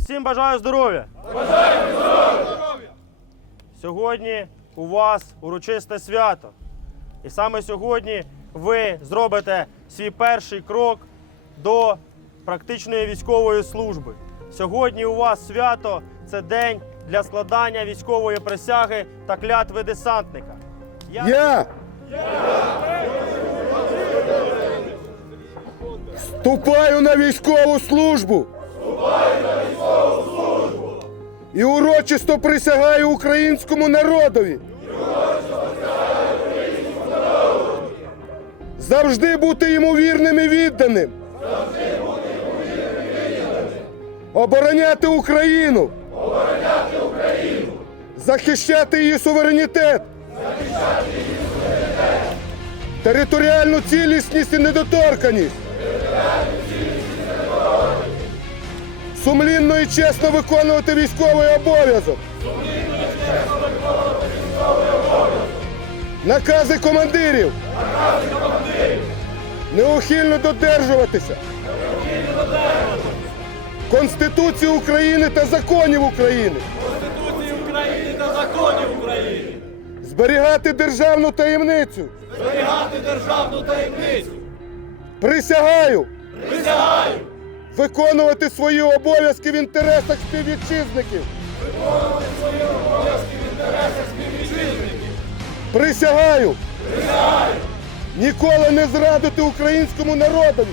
Всім бажаю здоров'я! Бажаю здоров'я! Сьогодні у вас урочисте свято. І саме сьогодні ви зробите свій перший крок до практичної військової служби. Сьогодні у вас свято – це день для складання військової присяги та клятви десантника. Я вступаю на військову службу і урочисто присягаю українському народові завжди бути йому вірним і відданим, обороняти Україну, захищати її суверенітет, територіальну цілісність і недоторканність, сумлінно і чесно виконувати військовий обов'язок, накази командирів, неухильно додержуватися Конституції України та законів України, зберігати державну таємницю. Присягаю виконувати свої обов'язки в інтересах співвітчизників. Присягаю ніколи не зрадити українському народові.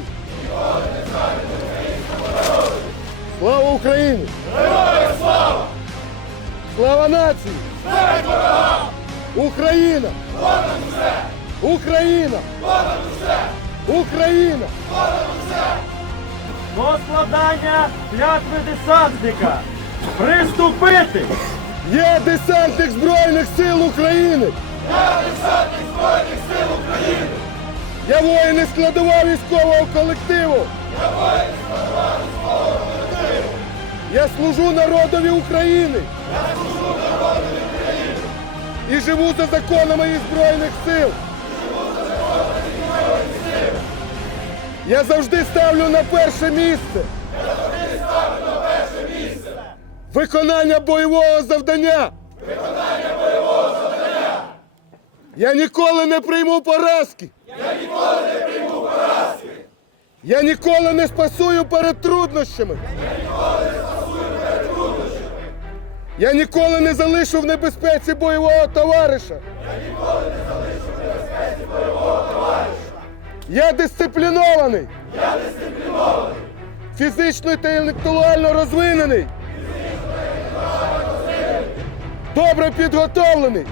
Слава Україні! Героям слава! Слава нації! Смерть ворогам! Україна! Понад усе! Україна! Понад усе! Україна! Понад усе! До складання клятви десантника приступити! Я десантник Збройних сил України! Я десантник Збройних сил України! Я воїн і складова військового колективу! Я служу народові України! І живу за законами і Збройних сил! Я завжди ставлю на перше місце виконання бойового завдання! Я ніколи не прийму поразки! Я ніколи не спасую перед труднощами! Я ніколи не залишу в небезпеці бойового товариша! Я дисциплінований! Фізично та інтелектуально розвинений! Добре підготовлений!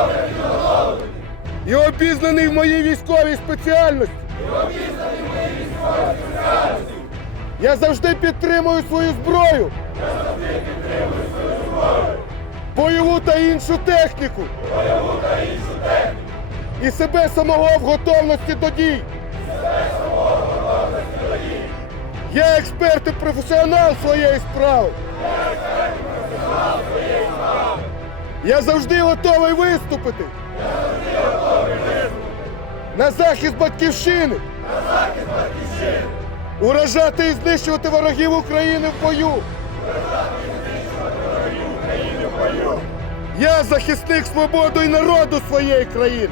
І обізнаний в моїй військовій спеціальності! Я завжди підтримую свою зброю! Бойову та іншу техніку! І себе самого в готовності до дій! Я експерт і професіонал своєї справи! Я завжди готовий виступити! На захист батьківщини! Уражати і знищувати ворогів України в бою! Я захисник свободи і народу своєї країни!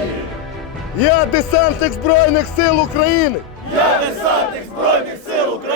Я десантник Збройних сил України! Я десантник Збройних сил України!